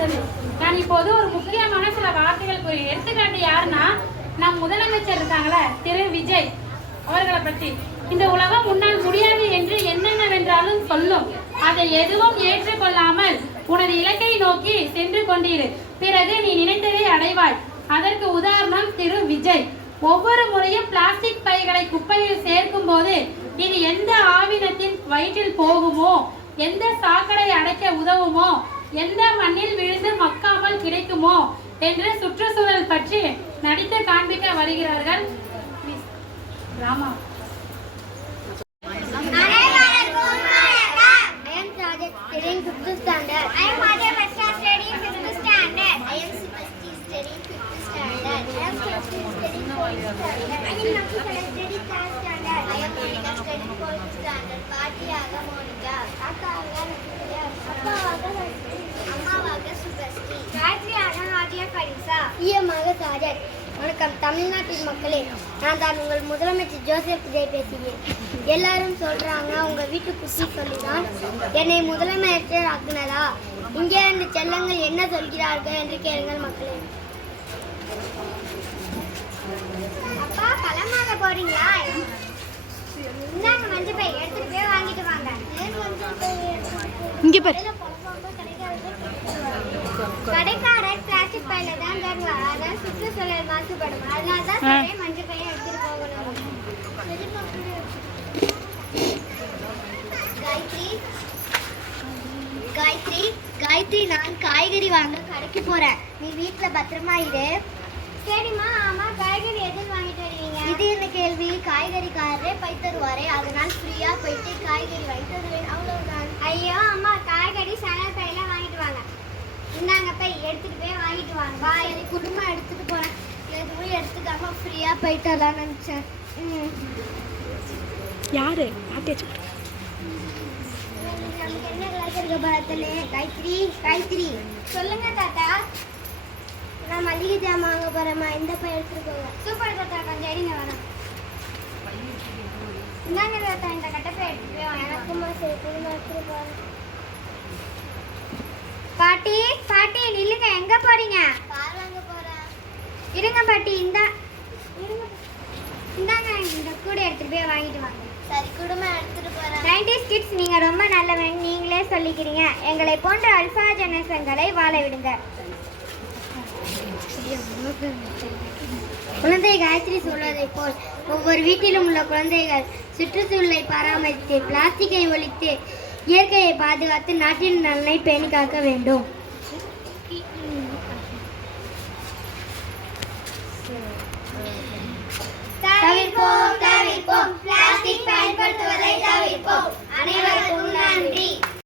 சரி, நான் இப்போது ஒரு முக்கியமான சில வார்த்தைகள் கூறி எடுத்துக்காட்டு யாருன்னா நம் முதலமைச்சர் இருக்காங்களே திரு விஜய் அவர்களை பற்றி. இந்த உலகம் உன்னால் முடியாது என்று என்னென்னவென்றாலும் சொல்லும், அதை எதுவும் ஏற்றுக்கொள்ளாமல் உனது இலக்கை நோக்கி சென்று கொண்டிரு, பிறகு நீ நினைத்ததை அடைவாய். அதற்கு உதாரணம் திரு விஜய். ஒவ்வொரு முறையும் பிளாஸ்டிக் பைகளை குப்பையில் சேர்க்கும் போது இது எந்த ஆவினத்தின் வயிற்றில் போகுமோ, எந்த சாக்கடை அடைக்க உதவுமோ, எந்த மண்ணில் விழுந்து மக்காமல் கிடைக்குமோ என்று சுற்றுச்சூழல் பற்றி நடித்து காண்பிக்க வருகிறார்கள். ராமா. வணக்கம் தமிழ்நாட்டின் மக்களே, நான் தான் உங்கள் முதலமைச்சர் ஜோசப் விஜய் பேசுகிறேன். எல்லாரும் சொல்றாங்க உங்க வீட்டு குட்டி சொல்லிதான் என்னை முதலமைச்சர் ஆக்குனதா? இங்கே அந்த செல்லங்கள் என்ன சொல்கிறார்கள் என்று கேளுங்கள் மக்களே. அப்பா பழமாக போறீங்களா? இந்தாங்க மஞ்சள் பை, எடுத்துட்டு போய் வாங்கிட்டு வாங்க. இங்க பாரு, கடைக்காரர் பிளாஸ்டிக் பையில தான் தருவார், அதான் சுற்றுச்சூழல் மாசுபடும். அதனால தான் சொல்றேன் மஞ்சள் பையை எடுத்துட்டு போகணும். காயத்ரி, நான் காய்கறி வாங்க கடைக்கு போறேன். நீ வீட்டுல பத்திரமா இரு. சரிம்மா. ஆமா, காய்கறி எதில் வாங்கிட்டு வருவீங்க? இது என்ன கேள்வி? காய்கறிக்காரரே பை தருவாரே, அதனால் ஃப்ரீயா போயிட்டு காய்கறி வாங்கிட்டு வருவேன், அவ்வளவுதான். ஐயோ அம்மா, காய்கறி சணல் பையில வாங்கிட்டு வாங்க. இந்தாங்க பை, எடுத்துட்டு போய் வாங்கிட்டு வாங்க. பாய், குடும்பம் எடுத்துட்டு போறேன். எதுவும் எடுத்துக்காம ஃப்ரீயா போயிட்டு வரலாம்னு நினைச்சேன். யாரு நமக்கு என்ன கிளாஸ் இருக்க பரத்தலே? காயத்ரி சொல்லுங்க தாத்தா. நான் மளிகை ஜாமான் வாங்க போறேம்மா, இந்த பை எடுத்துட்டு போங்க. சூப்பர் தாத்தா, கொஞ்சம் எடுங்க வேணாம். இந்தாங்க தாத்தா, இந்த கட்டப்பை எடுத்துட்டு போய் எனக்குமா சேர்த்து எடுத்துட்டு போறேன். பாட்டி நில்லுங்க, எங்க போறீங்க? பால் வாங்க போறேன். இருங்க பாட்டி, இந்தாங்க இந்த கூட எடுத்துட்டு போய் வாங்கிட்டு வாங்க. சரி, குடும்பம் எடுத்துட்டு போறேன். 90s கிட்ஸ், நீங்க ரொம்ப நல்லவன், நீங்களே சொல்லிக்கிறீங்க. எங்களை போன்ற அல்பா ஜெனரேஷன்களை வாழ விடுங்க. குழந்தை காயத்ரி சொல்வதை போல் ஒவ்வொரு வீட்டிலும் உள்ள குழந்தைகள் சுற்றுச்சூழலை பராமரித்து பிளாஸ்டிக்கை ஒழித்து இயற்கையை பாதுகாத்து நாட்டின் நலனை பேணி காக்க வேண்டும். தவிர்ப்போம்